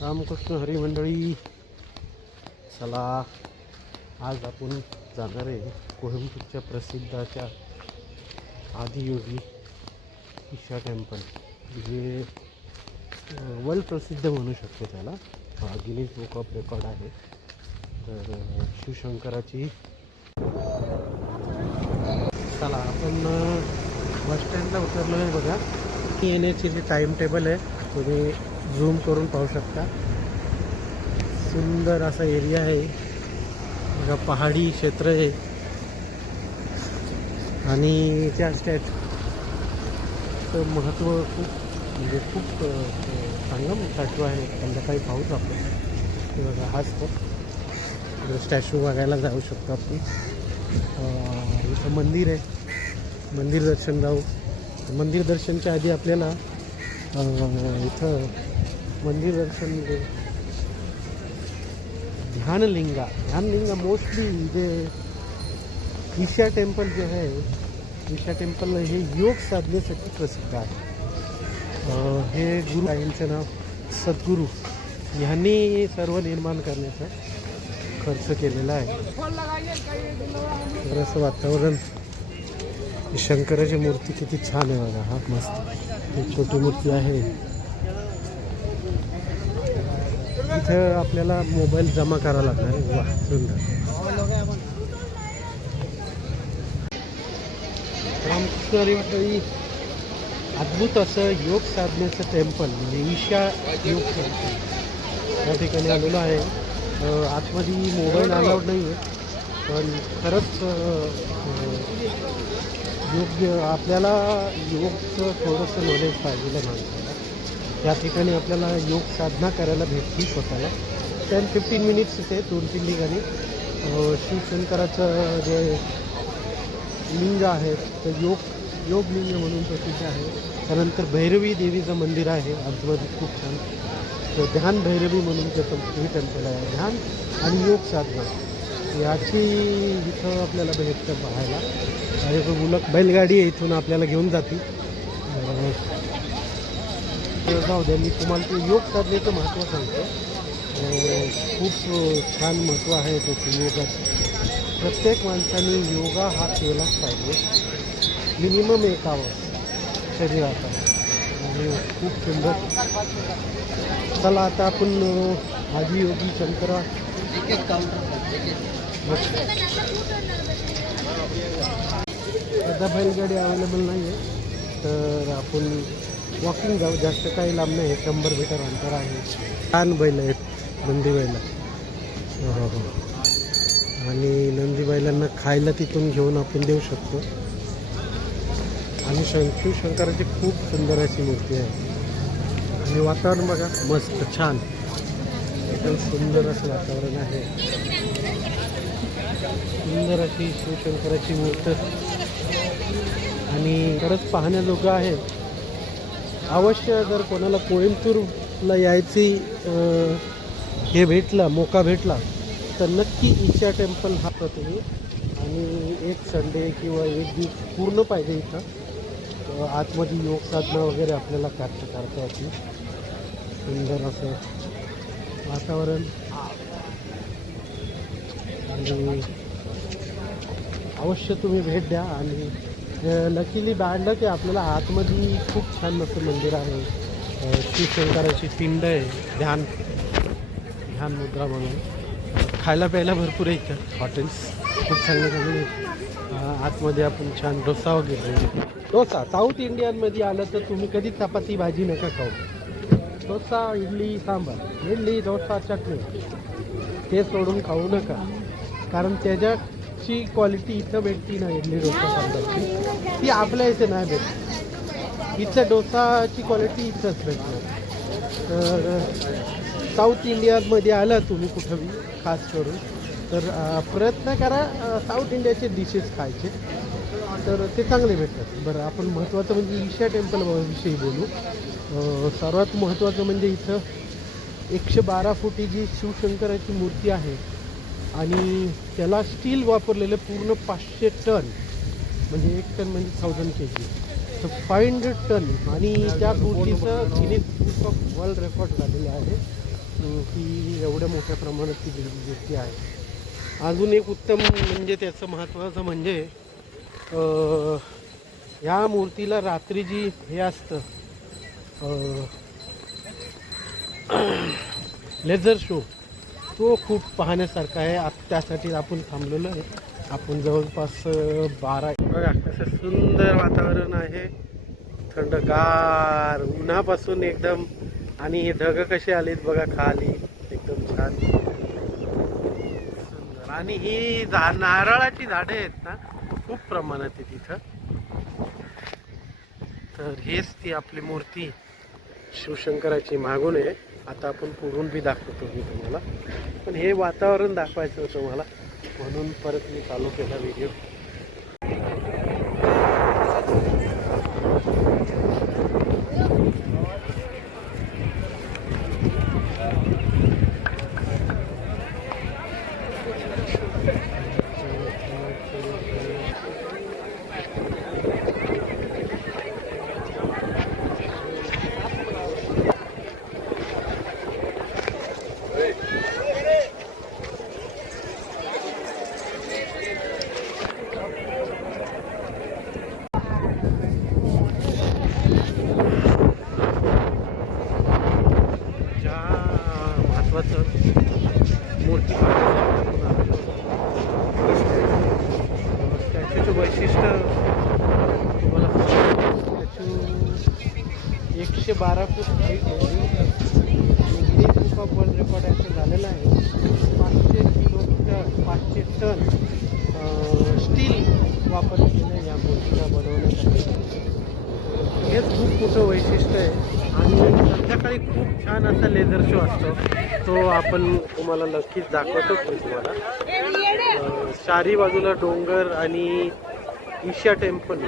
रामकृष्ण हरी मंडळी, चला आज आपण जाणार आहे कोइंबतूरच्या प्रसिद्धाच्या आदियोगी ईशा टेम्पल, जे वर्ल्ड प्रसिद्ध म्हणू शकतो त्याला. हा गिनीज बुक ऑफ रेकॉर्ड आहे. तर शिवशंकराची चला आपण बस स्टँडला उतरलो आहे बघा. येण्याची जी टाईम टेबल आहे तुम्ही झूम करून पाहू शकता. सुंदर असा एरिया आहे बघा, पहाडी क्षेत्र आहे आणि त्या स्टॅच्यूचं महत्त्व खूप चांगलं आहे. संध्याकाळी पाहूच आपण. हे बघा, हाच तर स्टॅच्यू बघायला जाऊ शकतो आपण. इथं मंदिर आहे, मंदिर दर्शन जाऊ. मंदिर दर्शनच्या आधी आपल्याला इथं मंदिर दर्शन ध्यानलिंगा मोस्टली जे ईशा टेम्पल जे आहे, ईशा टेम्पल हे योग साधनेसाठी प्रसिद्ध आहे. हे गुरु यांचं नाव सद्गुरू ह्यांनी सर्व निर्माण करण्याचा खर्च केलेला आहे. तर असं वातावरण. शंकराची मूर्ती किती छान आहे बघा. हा मस्त एक छोटी मूर्ती आहे. इथं आपल्याला मोबाईल जमा करावा लागणार आहे. वा, सुंदर. रामकृष्ण अद्भुत असं योग साधण्याचं टेम्पल म्हणजे ईशा योग टेम्पल या ठिकाणी आलेलो आहे. आतमध्ये मोबाईल अलाउड नाही आहे, पण खरंच योग्य आपल्याला योगचं थोडंसं नॉलेज पाहिजे माणसाला. या ठिकाणी आपल्याला योग साधना करायला भेटली स्वतःला. 10-15 मिनिट्स इथे 2-3 ठिकाणी शिवशंकराचं जे लिंग आहे तर योग लिंग म्हणून प्रसिद्ध आहे. त्यानंतर भैरवी देवीचं मंदिर आहे आजूबाजू खूप छान. तर ध्यान भैरवी म्हणून त्याचं हे टेम्पल आहे. ध्यान आणि योग साधना याची इथं आपल्याला भेटतं पाहायला. आणि तो बुलक बैलगाडी इथून आपल्याला घेऊन जाते. जाऊ द्या, मी तुम्हाला ते योग साधनेचं महत्त्व सांगतो. खूप छान महत्त्व आहे त्याचं योगाचं. प्रत्येक माणसाने योगा हा केलाच पाहिजे, मिनिमम 1 आवर शरीराचा. आणि खूप सुंदर. चला आता आपण आदियोगी शंकरा सध्या बैलगाडी अवेलेबल नाही आहे, तर आपण वॉकिंग जाऊ. जास्त काही लांब नाही, 100 मीटर अंतर आहे. छान बैल आहेत, नंदी बैल. हो. आणि नंदी बैलांना खायला तिथून घेऊन आपण देऊ शकतो. आणि शिवशंकराची खूप सुंदर अशी मूर्ती आहे. आणि वातावरण बघा, मस्त छान एकदम सुंदर असं वातावरण आहे. सुंदर अशी शिवशंकराची मूर्ती आणि खरंच पाहण्याजोगं आहे. अवश्य जर कोणाला कोइंबतूरला यायची हे मोका भेटला तर नक्की ईशा टेम्पल हा तुम्ही. आणि एक संडे किंवा एक दिवस पूर्ण पाहिजे इथं. आतमध्ये योग साधना वगैरे आपल्याला करता येते. सुंदर असं वातावरण. आणि अवश्य तुम्ही भेट द्या. आणि लकीली बॅडलं की आपल्याला आतमध्ये खूप छान असं मंदिर आहे. शिवशंकराची पिंड आहे, ध्यान मुद्रा म्हणून. खायला प्यायला भरपूर आहे इथं. हॉटेल्स खूप चांगले आतमध्ये आपण छान डोसा वगैरे. डोसा साऊथ इंडियनमध्ये आलं तर तुम्ही कधी चपाती भाजी नका खाऊ. डोसा, इडली सांबार, इडली डोसा चटणी ते सोडून खाऊ नका. कारण त्याच्याची क्वालिटी इथं भेटती ना, इडली डोसा सांबारची, ती आपल्या इथे नाही भेटते. इथं डोसाची क्वालिटी इथंच भेटणार. तर साऊथ इंडियामध्ये आलं तुम्ही कुठंही खास करून तर प्रयत्न करा साऊथ इंडियाचे डिशेस खायचे, तर ते चांगले भेटतात. बरं, आपण महत्त्वाचं म्हणजे ईशा टेम्पलविषयी बोलू. सर्वात महत्त्वाचं म्हणजे इथं 112 फुटी जी शिवशंकराची मूर्ती आहे आणि त्याला स्टील वापरलेलं पूर्ण 500 टन, म्हणजे 1 टन म्हणजे 1000 kg. तर 500 टन. आणि त्या मूर्तीचं Guinness book of world record झालेलं आहे. की एवढ्या मोठ्या प्रमाणात ती मूर्ती आहे. अजून एक उत्तम म्हणजे त्याचं महत्त्वाचं म्हणजे ह्या मूर्तीला रात्री जी हे असतं लेझर शो, तो खूप पाहण्यासारखा आहे. त्यासाठी आपण थांबलेलो आहे. आपण जवळपास 12 बघा कसं सुंदर वातावरण आहे, थंडगार उन्हापासून एकदम. आणि हे ढग कसे आलेत बघा खाली, एकदम छान सुंदर. आणि ही नारळाची झाडे आहेत ना, खूप प्रमाणात आहे तिथं. तर हेच ती आपली मूर्ती शिवशंकराची मागून आहे. आता आपण पुढून बी दाखवतो मी तुम्हाला, पण हे वातावरण दाखवायचं होतं मला, म्हणून परत मी चालू केला व्हिडिओ. मूर्ती त्याचे वैशिष्ट्य तुम्हाला त्याची 112 फूट हाईट आहे. Guinness book of world record याचं झालेलं आहे. 500 टन स्टील वापर केलं या मूर्तीला बनवण्यासाठी. हेच खूप मोठं वैशिष्ट्य आहे. आणि संध्याकाळी खूप छान असा लेझर शो असतो, तो आपण तुम्हाला नक्कीच दाखवतोच मी तुम्हाला. चारी बाजूला डोंगर आणि ईशा टेम्पल,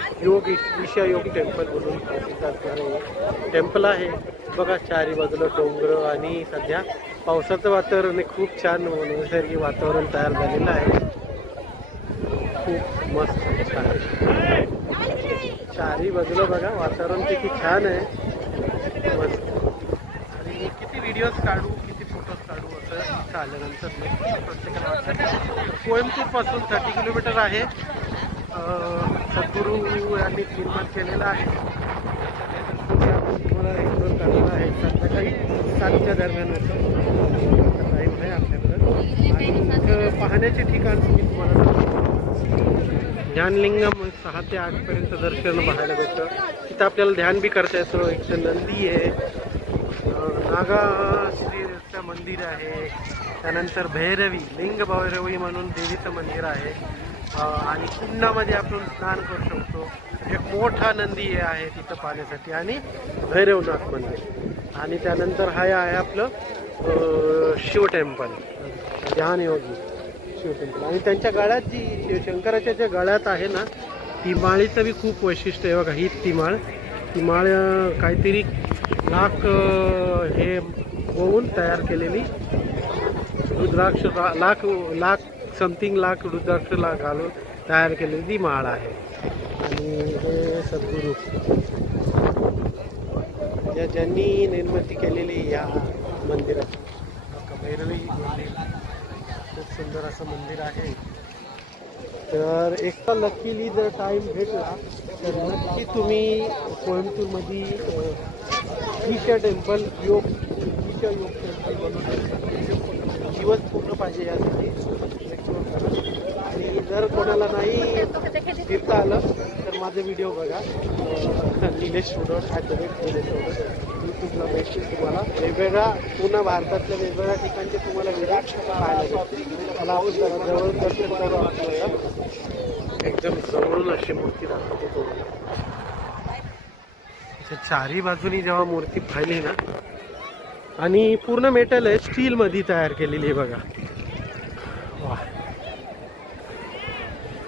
ईशा योग टेम्पल म्हणून प्रसिद्ध असणारे टेम्पल आहे. बघा चारी बाजूला डोंगर आणि सध्या पावसाचं वातावरण आहे. खूप छान नैसर्गिक वातावरण तयार झालेलं आहे. खूप मस्त छान आहे. चारी बाजूला बघा वातावरण किती छान आहे, मस्त. आणि किती व्हिडिओज काढू, किती फोटोज काढू असं इथं आल्यानंतर प्रत्येकाला वाटतं. कोइंबतूरपासून 30 किलोमीटर आहे. सद्गुरू यांनी निर्माण केलेला आहे. तुम्हाला एक्सप्लोर करणार आहे. संध्याकाळी 7च्या दरम्यान होतं टाईम आहे आपल्याकडं. आणि इथं पाहण्याचे ठिकाण मी तुम्हाला सांगतो. ध्यानलिंगम 6 ते 8 पर्यंत दर्शन पाहायला भेटतं. तिथं आपल्याला ध्यान बी करता येतं. एक नंदी आहे, नागा श्रीचं मंदिर आहे, त्यानंतर भैरवी लिंग भैरवी म्हणून देवीचं मंदिर आहे. आणि कुंडामध्ये आपण स्नान करू शकतो. एक मोठा नंदी आहे तिथं पाहण्यासाठी. आणि भैरवनाथ मंदिर. आणि त्यानंतर आहे आपलं शिव टेम्पल, ध्यानयोगी शिव टेम्पल. आणि त्यांच्या गळ्यात जी शिवशंकराच्या ज्या गळ्यात आहे ना, ती माळीचं बी खूप वैशिष्ट्य आहे. बघा हीच ती माळ. ती माळ काहीतरी लाख हे होऊन तयार केलेली रुद्राक्ष, लाख समथिंग लाख रुद्राक्ष घालून तयार केलेली ती माळ आहे. आणि हे सद्गुरू ज्यांनी निर्मिती केलेली या मंदिराची, भैरवी मंदिर खूप सुंदर असं मंदिर आहे. तर एकदा लकीली जर टाईम भेटला तर नक्की तुम्ही कोइंबतूरमध्ये ईशा टेम्पल ईशा योग टेम्पल बनवून दिवस पूर्ण पाहिजे यासाठी एक्सप्लोर करा. आणि जर कोणाला नाही फिरता आलं तर माझे व्हिडिओ बघा, निलेश स्टुडंट @निलेश स्टुडंट यूट्यूबला भेटतील तुम्हाला. वेगवेगळ्या पूर्ण भारतातल्या वेगवेगळ्या ठिकाणचे तुम्हाला व्हिडिओ पाहायला भेटतील. मला जवळ दर्शन करू आपल्याला एकदम जवळून अशी मूर्ती दाखवतो तुम्हाला. चारी बाजूनी जेव्हा मूर्ती पाहिली ना, आणि पूर्ण मेटल आहे, स्टीलमध्ये तयार केलेली आहे बघा. वा.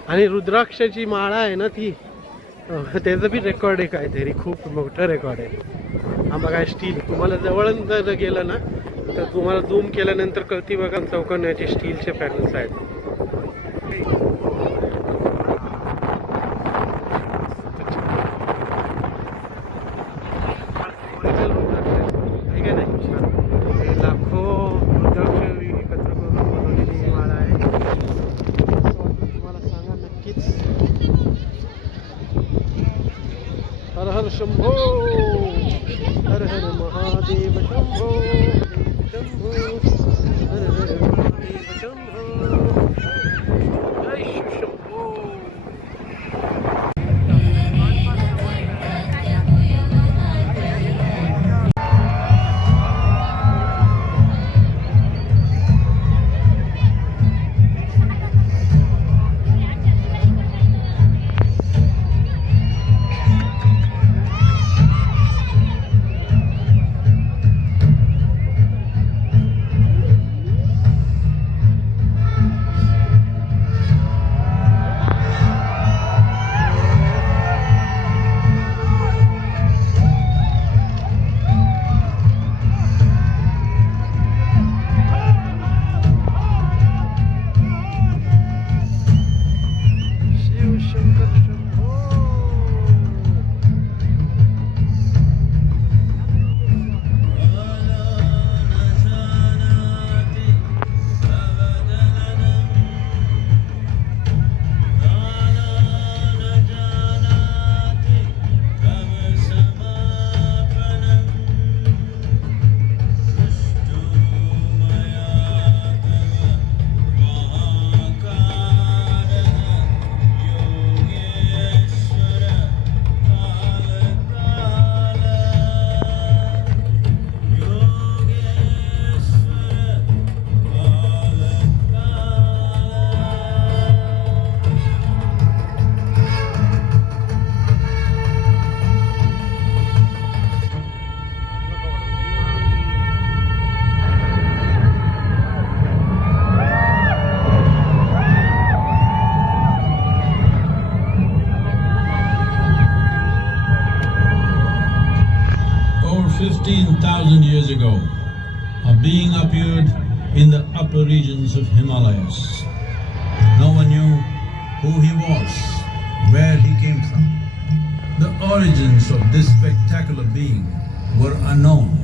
आणि रुद्राक्षाची माळा आहे ना ती, त्याचं बी रेकॉर्ड आहे काहीतरी, खूप मोठं रेकॉर्ड आहे. हा बघा स्टील. तुम्हाला जवळ जर गेलं ना तर तुम्हाला झूम केल्यानंतर कळती बघा चौकोनाचे स्टीलचे पॅनल्स आहेत. लाखो शंभो, हर हर महादेव शंभो, शंभो, हर हर महादेव शंभो, जय Shiv Shambho. Over 15,000 years ago, a being appeared in the upper regions of Himalayas. No one knew who he was, where he came from. The origins of this spectacular being were unknown.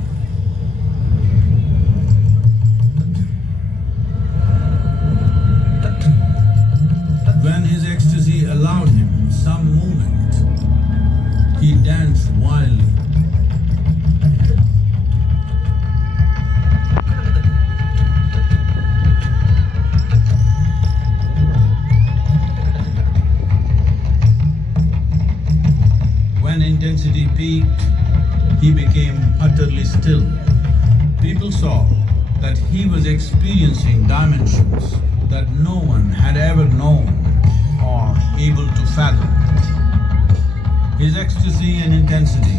When his ecstasy allowed him some movement, he danced wildly. When intensity peaked, he became utterly still. People saw that he was experiencing dimensions that no one had ever known or able to fathom. His ecstasy and intensity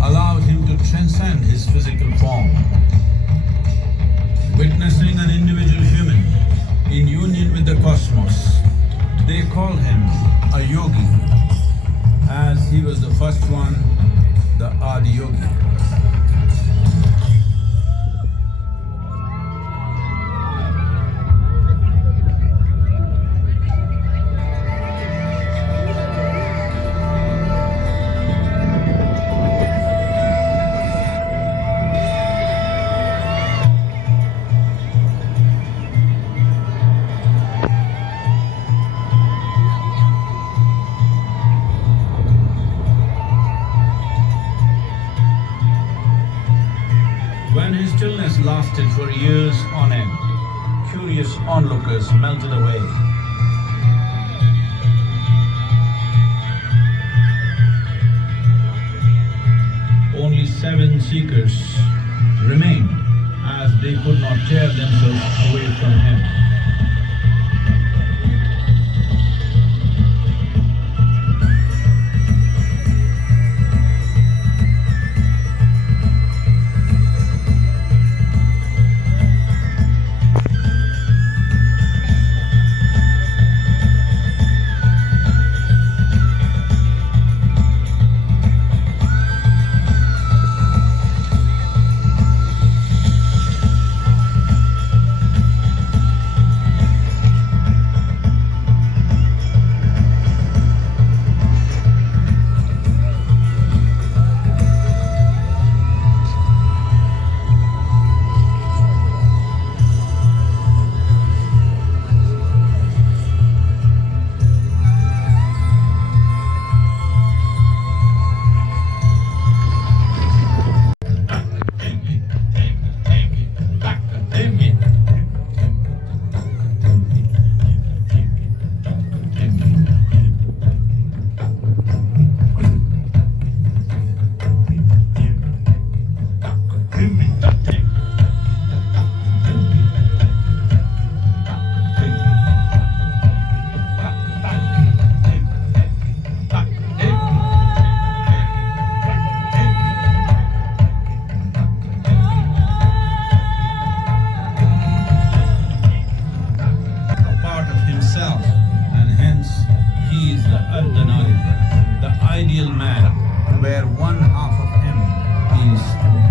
allowed him to transcend his physical form. Witnessing an individual human in union with the cosmos, they called him a yogi, as he was the first one, the Adi Yogi. When his stillness lasted for years on end, curious onlookers melted away. Only 7 seekers remained, as they could not tear themselves away from him.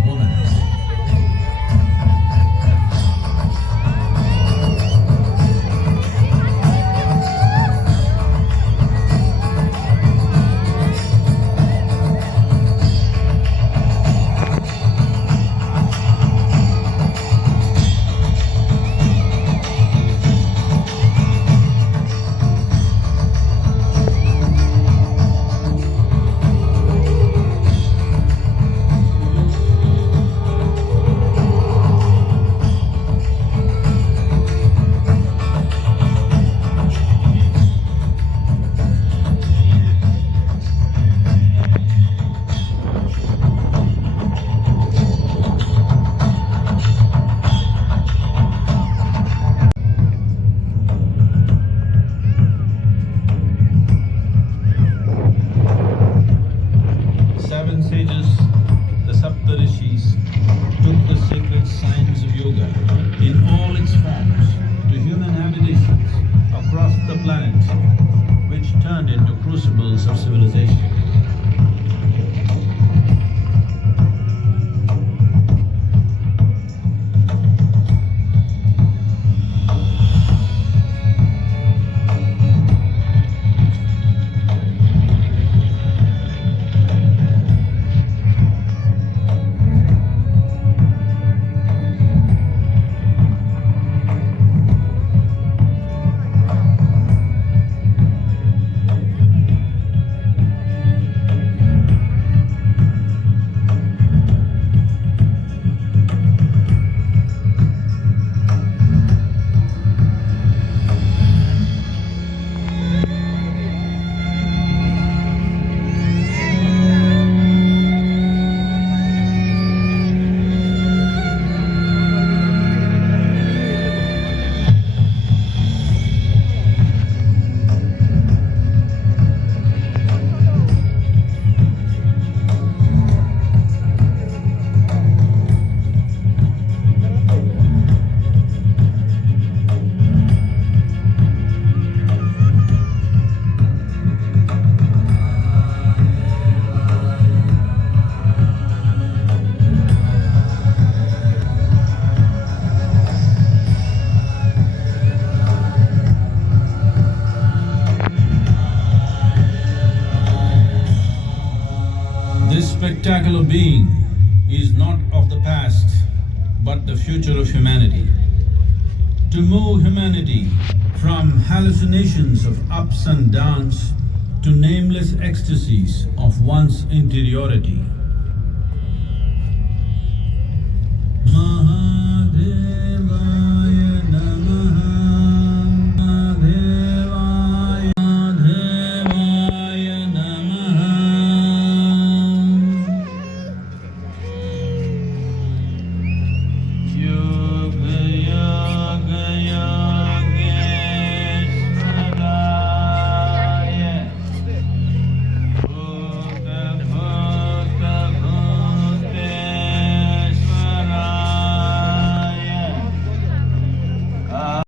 woman. Seven sages, the Saptarishis, took the sacred science of yoga in all its forms to human habitations across the planet, which turned into crucibles of civilization. This spectacular being is not of the past, but the future of humanity. To move humanity from hallucinations of ups and downs to nameless ecstasies of one's interiority.